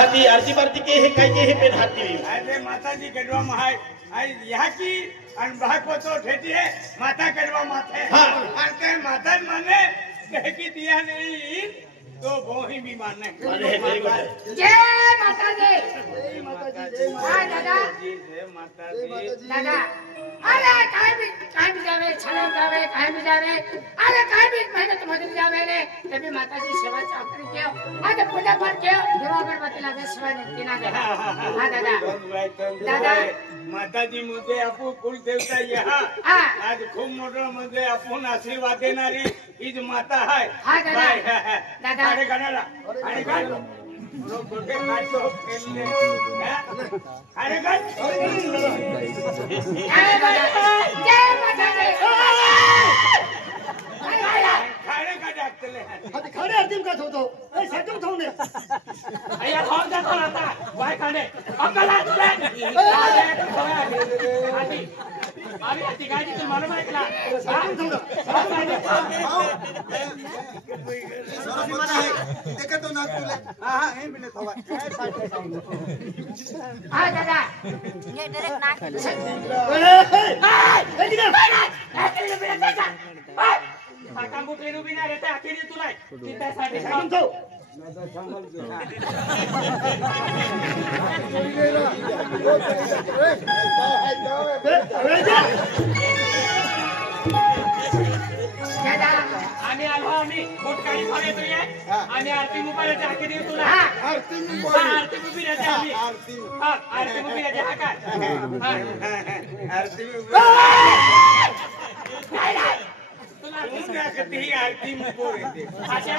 हाथी आरती बारती के है कई के है पेन हाथी अरे माता जी कड़वा महाय आई यहाँ की अनभाग को तो ठेठी है माता कड़वा माथे हाँ आते माता माने कह की दिया नहीं तो वो ही भी माने जय माता दी जय माता दी हाँ दादा जय माता दी दादा अरे कहीं भी जावे छलांग जावे कहीं भी जावे अरे कहीं भी मेहनत मजदूरी जावे ले तभी माता जी सेवा चाकरी किया आज पूजा पाठ किया देवा गणपति लागे सेवा निकती ना गया हाँ दादा दादा माता जी मुझे आपू कुल देवता यहाँ आज खूब मोटर मुझे आपण आशीर्वाद देणारी हीच माता है हाँ दादा दादा अरे गाना अरे गाना लोग गोटे काटो खेलने अरे गाना जय माता दी खाने का डाकते ले हाथी खाने अर्तिम का थोतो ए सकम थोने अया कौन सा आता वाई खाने अकल आते हाथी अरे हाथी गाड़ी तो मालूम है क्या सकम थोना सरस्वती माना है देखे तो ना तूले हां हे बिने थवा हाँ दादा ये डायरेक्ट नाक काका मुठे नु बिना रहते आखिरी तुला तिच्यासाठी सकम थो मैं तो संभल गया दादा आम्ही आलो आम्ही मोठकाळी खाऊ येतो ये आणि आरती मुबारक आखिरी तुला आरती में आरती मुबी रहते आम्ही आरती मुबी रहते हा काय आरती में तुला क्या कहती है आरती में बोल रहे थे आशा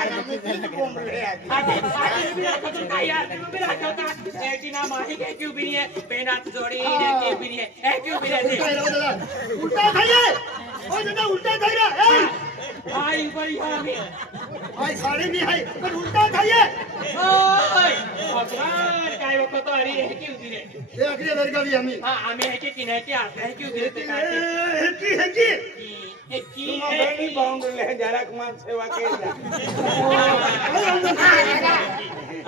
बोले आरती आरती मुबी राखतो काय आरती मुबी राखवता एटी ना माही के क्यों भी है पेनात जोडी ने के भी है ए क्यों भी रहते उल्टा खाइए ओ दादा उल्टा खाई रे ए आई बड़ी हामी भाई साड़ी नहीं है पर उल्टा खाइए ओय भगवान काय वकतो अरे हे क्यों दिले ये अगली लड़का भी हमी हां आम्ही हे की नाही की आता हे क्यों दिले ते काय है की तुम बड़ी बाउंड ले जरा कुमार सेवा के हाँ दादा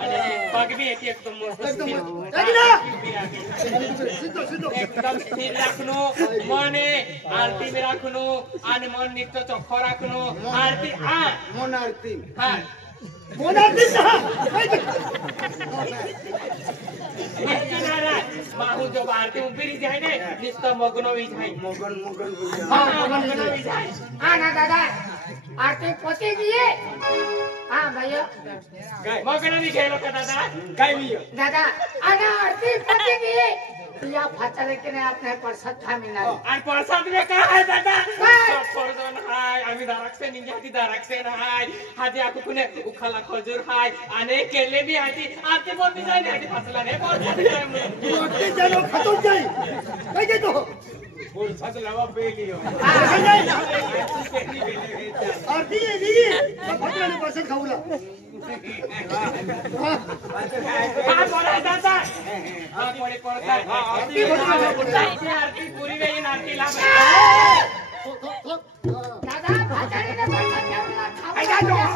अरे पग भी एक तो मस्त सिद्धो सिद्धो एकदम स्थिर राखनो मने आरती में राखनो आणि मन नित्य चोख राखनो आरती हां मन आरती हां मोना दिन नारा माहू जो आरती उभी जाए ने निस्त मग्न होई जाए मगन मगन हां मग्न होई जाए हाँ ना दादा आरती पोते दिए हाँ भैया मग्न नहीं खेलो का दादा काय भी दादा आना आरती पोते दिए या फाचले के ने आपने प्रसाद था मिला आणि प्रसाद में का है दादा काय? परजन हाय आम्ही दाराक्षे निंजाती दाराक्षे हाय हाती आकु कुने उखाला खजूर हाय आणि केले भी हाती आते बोलती जाय ने हाती फसला रे रोटी चलो खत्म जाई कई के तो बोल सच लवा बेली हो आरती है नहीं भगवान ने परसेंट खाऊला हां बोला दादा हां कोणी पडता आरती पुरी वेळी नाती लाभ दादा फाचले ने प्रसाद देवला आजा खाऊ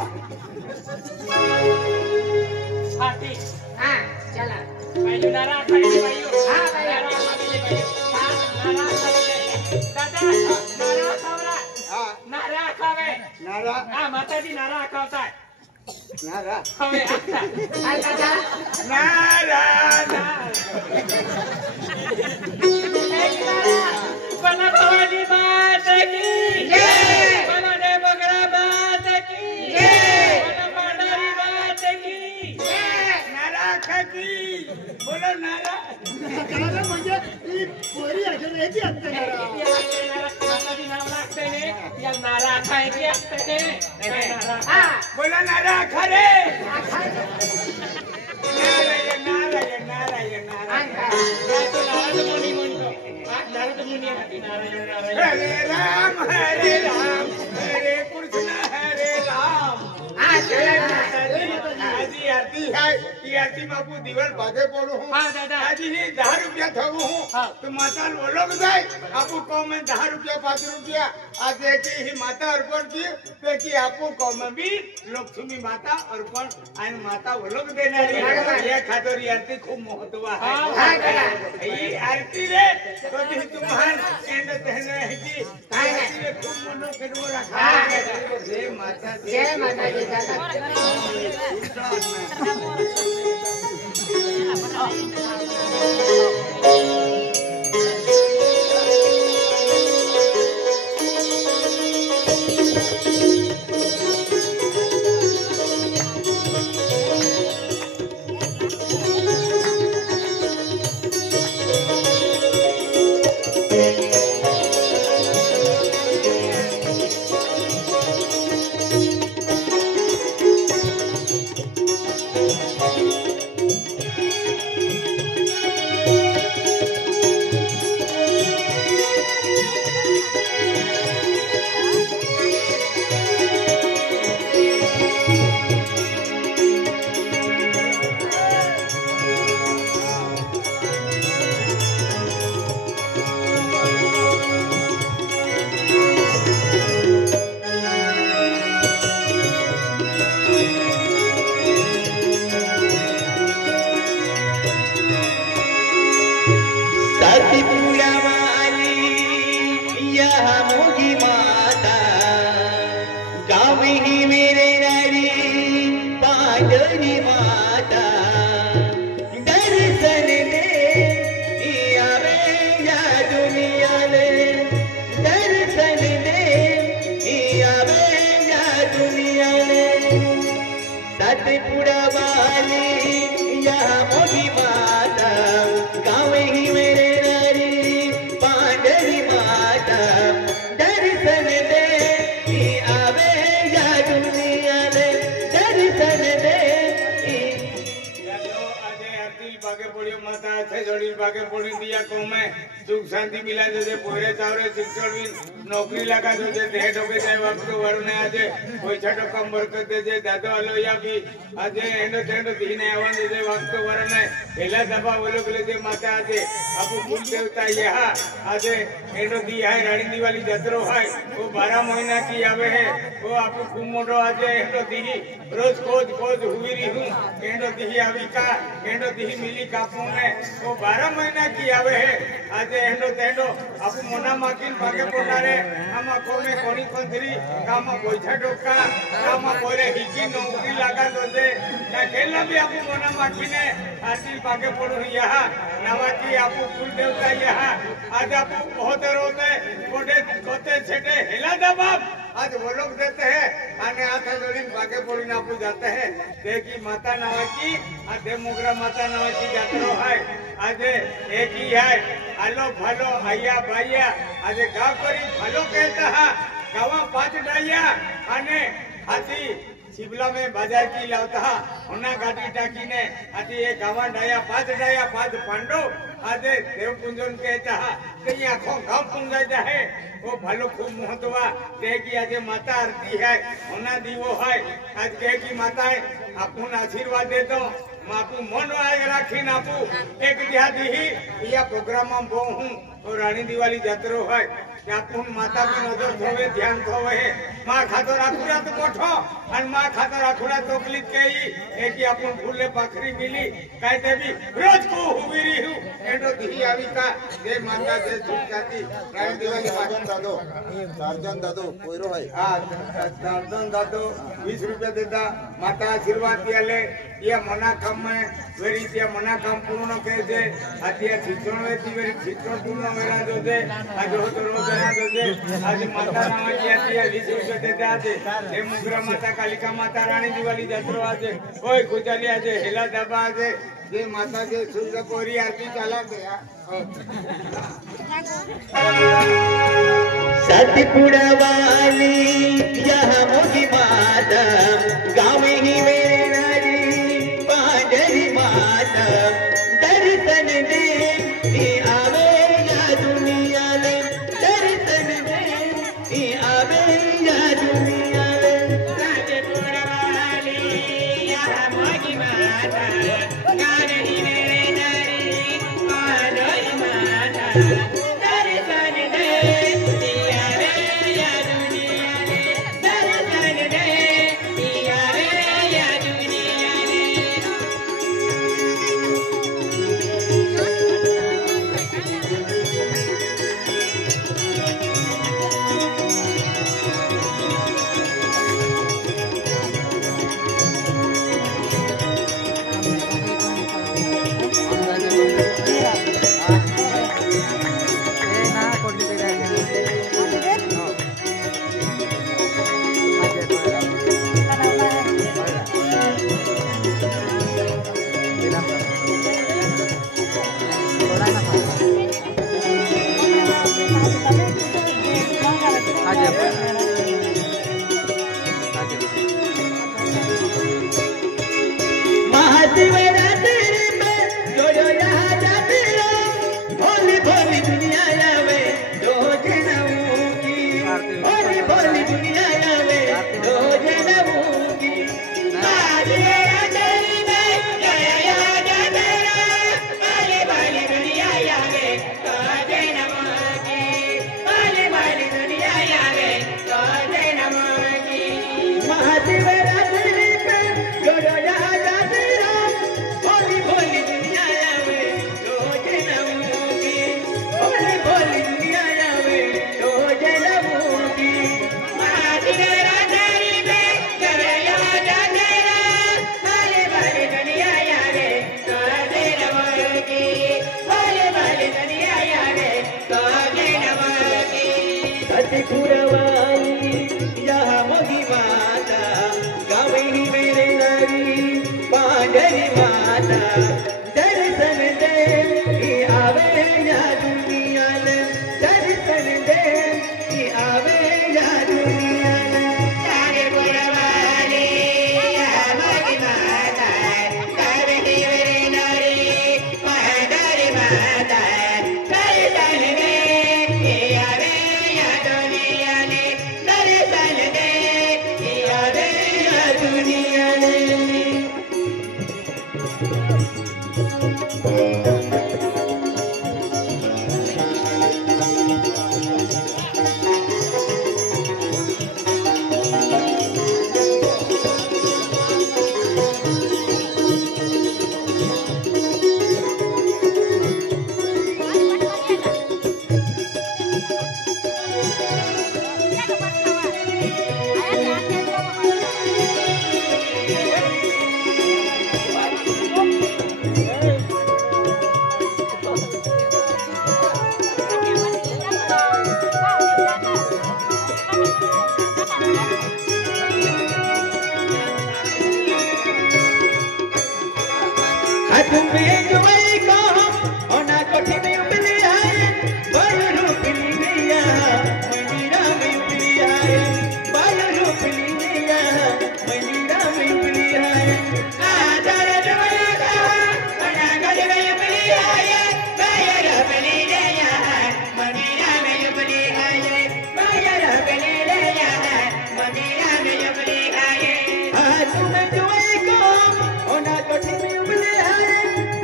हाती हाँ चला बायू नारा खाली बायू हाँ भैया दादा नारा खावरा नारा खावे नारा हां माताजी नारा खावताय नारा खावे आता हाँ दादा नारा बना भवानी माता की जय बना दे बगरा माता की जय बना पांडारी माता की नारा खाकी बोलो नारा नारा म्हणजे ही पोरी अजून येते आता माताजी नाव लागते ने या नारा खायची असते नारा हाँ बोलो नारा खरे हाँ तो नारद मुनी म्हणतो नारद मुनी आहे नारायण हरे राम हरे कृष्ण हरे राम हाँ चला आजी आरती है आरती में आपू दिवाल भागे पड़ू हूँ हाँ, दादा। आज ही 10 रुपया थगू हूँ हाँ। तो माता वो लोग जाए आपू कौ में 10 रुपया 5 रुपया आज एक ही माता अर्पण की तो कि आपू कौ में भी लक्ष्मी माता अर्पण आन माता वो लोग देना ये खातोरी आरती खूब महत्व है ये आरती रे तो भी तुम्हार एंड कहने है कि आरती रे खूब मनो करवो रखा जय माता जी दादा सुख शांति मिला जो पोरे चावरे शिक्षण भी नौकरी लगा जो देह ठोके जाए वक्त वरुण आज पैसा टका बरकत दे दादो आलो या भी आज एंडो तेंडो दीने आवन दे वक्त वरुण पहला दफा वो लोग ले माता आज आपू कुल देवता यहाँ आज एंडो दी है रानी दिवाली जत्रो है वो 12 महीना की आवे है वो आपू खूब मोटो आज एंडो दी रोज खोज खोज हुई रही हूँ एंडो दी आवी का एंडो दी मिली कापू ने वो 12 महीना की आवे है आज एंडो तेंडो आपू मोना माकिन भागे पोटारे आमा कोमे कोनी कंथरी कामा पैसा टोका कामा कोरे हिकी नौकरी लगा दोजे का केला भी आपू मोना माकिने आरती भागे पोडू यहाँ नवाकी आपू कुल देवता यहाँ आज आपू बहुत रोते कोटे कोते छेटे हिला दबाब आज वो लोग देते हैं आने हाथ जोड़ी भागे पोड़ी ना आपू जाते हैं देखी माता नवाकी आज दे मुगरा माता नवाकी जातरो है आज एक ही है आलो भालो आया भाइया आज गाँव करी भालो कहता है गाँव 5 डाइया आने हाथी शिमला में बाजार की लावता होना गाड़ी टाकी ने आती ये गाँव डाया 5 पांडो आज देव पुंजन कहता कहीं आँखों गाँव पुंजा जाए वो भालो खूब महत्वा कहे की आज माता आरती है होना दीवो है आज कहे की माता है आपको आशीर्वाद दे दो आपू मन आए राखी नापू एक दिहादी ही या प्रोग्राम में बो हूँ और रानी दिवाली जत्रो है आपू माता की नजर थोवे ध्यान थोवे माँ खातो राखुरा तो कोठो और माँ खातो राखुरा तो क्लिक कही एक ही आपू फूले पाखरी मिली कहते भी रोज को हुई रही हूँ एंडो दी आवी का जय माता जय सुख जाती रानी दिवाली सार्जन दादो कोयरो है हाँ सार्जन दादो 20 रुपया देता माता आशीर्वाद दिया ले ये मना काम में वेरी दिया मना काम पूर्ण कह दे आतिया शिक्षण वे ती वेरी शिक्षण पूर्ण मेरा दो दे आज हो तो रोज ना दो दे आज माता नाम की आतिया 20 रुपया देते आजे ये मुगरा माता कालिका माता रानी दिवाली जत्रो आजे ओए गुजाली आजे हेला दबा आजे ये माता के सूर्य कोरी आरती चला गया सतपुड़ा वाली यहाँ मोगी माता गाँव ही मेरे नारी पांडरी माता दर्शन दे आवे या दुनिया में दर्शन दे आवे या दुनिया में सतपुड़ा वाली यहाँ मोगी माता दर्शन दे दिया रे या दुनिया ने दर्शन दे दिया रे या दुनिया ने महाशिवरात्रि में जो जो यहाँ जाती हो भोली भोली दुनिया आवे दो जनमों की भोली भोली दुनिया आवे दो जनमों की महाशिवरात्रि में जो जो यहाँ जाती हो भोली भोली दुनिया आवे दो जनमों की भोली भोली दुनिया आवे दो जनमों की महाशिवरात्रि में जो जो यहाँ जाती हो भोली भोली दुनिया आवे दो जनमों की भोली भोली दुनिया आवे दो जनमों की महाशिवरात्रि में जो जो यहाँ जाती हो भोली भोली दुनिया आवे दो जनमों की भोली भोली दुनिया आवे दो जनमों की सतगुरुवाई यहाँ मोगी माता गावे ही मेरे नारी पांडरी माता दर्शन दे ही आवे या दुनिया ने दर्शन दे ही आवे या दुनिया ने सारे गुरवाले यहाँ मोगी माता गावे ही मेरे नारी पांडरी माता दर्शन दे ही आवे या दुनिया ने दर्शन दे ही आवे या दुनिया ने तुम्हें जुए को होना कठिन उबली है बायु रूपली नैया मंदिरा में उबली है बायु रूपली नैया मंदिरा में उबली है आदर जुए को होना कठिन उबली है बायु रूपली नैया मंदिरा में उबली है बायु रूपली नैया मंदिरा में उबली है तुम्हें जुए को होना कठिन उबली है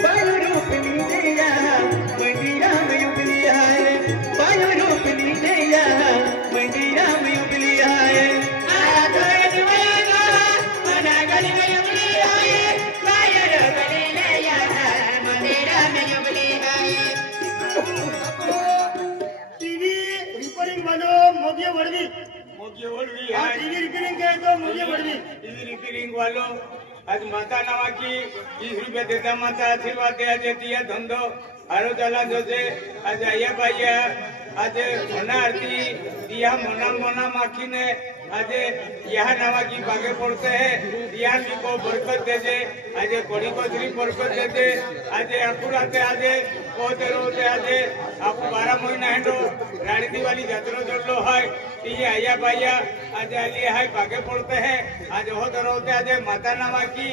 बायु रूपली नैया मंदिरा में उबली है बायु रूपली नैया मंदिरा में उबली है आदर जुए को होना कठिन उबली है बायु रूपली नैया मंदिरा में उबली है टीवी रिपेयरिंग वालो मोगे वड़वी हाँ, टीवी रिपेयरिंग के तो मोगे वड़वी टीवी रिपेयरिंग वालों आज माता नावा की 20 रुपये देता माता आशीर्वाद दे देती है धंधो आरो चला जो से आज आया भाई आज मोना आरती दिया मोना माखी ने आज यहाँ नावा की बागे पड़ते हैं यहाँ भी को बरकत दे दे आज कोड़ी को श्री बरकत दे दे आज अकुराते आज कोते रोते आज आप 12 महीना हेंडो रानी दिवाली जात्रा जोड़लो है ये आया भाई आज आलिया है बागे पड़ते हैं आज हो तो रोते आज माता नामा की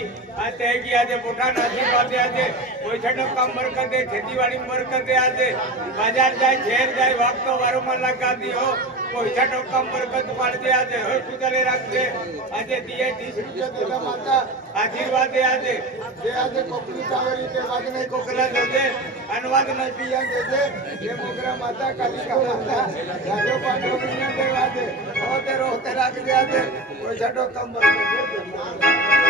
आज है कि आज बोटा नाची बाते आज कोई छठो काम बरकत दे खेती बाड़ी बरकत दे आज बाजार जाए शहर जाए वक्त तो वारो मन लगा दी हो पैसा तो कम बरकत पड़ते आते हर कुदाले रखते आते दिए 30 रुपया देला माता आशीर्वाद दे आते कोकली चावरी के बाद में कोकला देते अनुवाद न पिया देते ये मोगरा माता काली का माता जादो पांडव महीना दे आते होते रख दे आते पैसा तो कम बरकत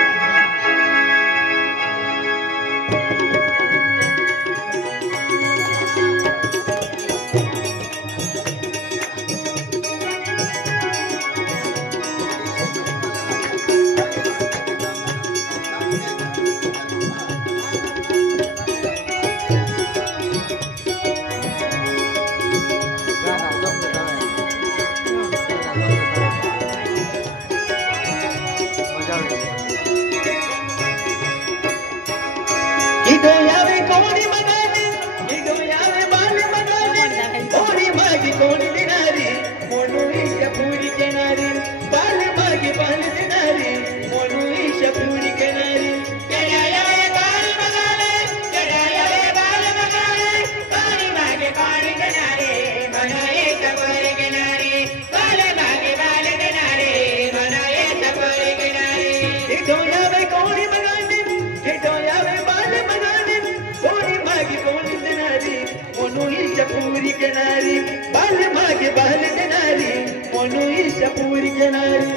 किनारी बाल मागे बाल किनारी मोनू ईशपूरी किनारी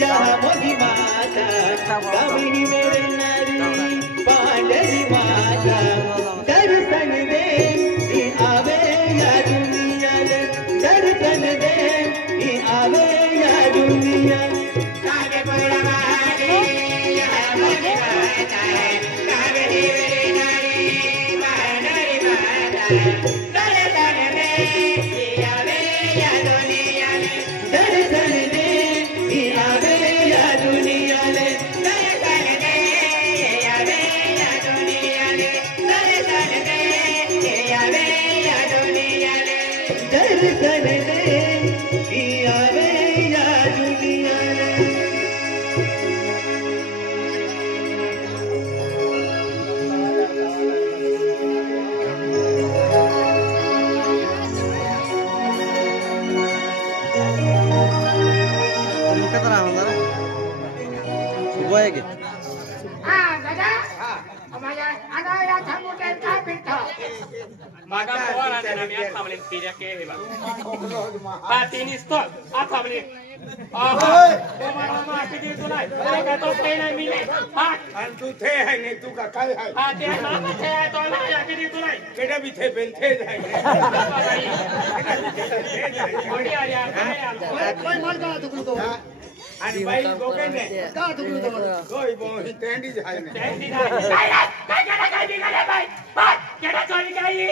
जहाँ मोगी माता कामिनी मेरे नारी पांडरी माता दर्शन दे आवे या दुनिया ले दर्शन दे आवे या दुनिया कागे पूरा मारी जहाँ मोगी माता कामिनी मेरे नारी पांडरी माता दर्शन दे आवे या दुनिया ले दर्शन दे आवे या दुनिया ले दर्शन दे आवे या दुनिया ले दर्शन दे आवे या दुनिया ले दर्शन दे आवे या दुनिया ले दादा आम्हाला आणाया थांबून काय पिंटा मागा पोर आणि आम्ही थांबले तिच्या के हे बा हा तिन्ही स्टॉल आ थांबले आहा ओ मामा किती तुला अरे का तो काही नाही मिले हा आणि तू थे आहे ने तू का काय आहे हा ते मामा थे आहे तो ना या किती तुला केडा भी थे बेन थे जाय ओडी आ यार काय यार कोई मार का तुकलू तो आणि बाई गोके ने का तुकलू तो कोई बो टेंडी जाय ने काय केला काय बिगाडे बाई केला चोरी काही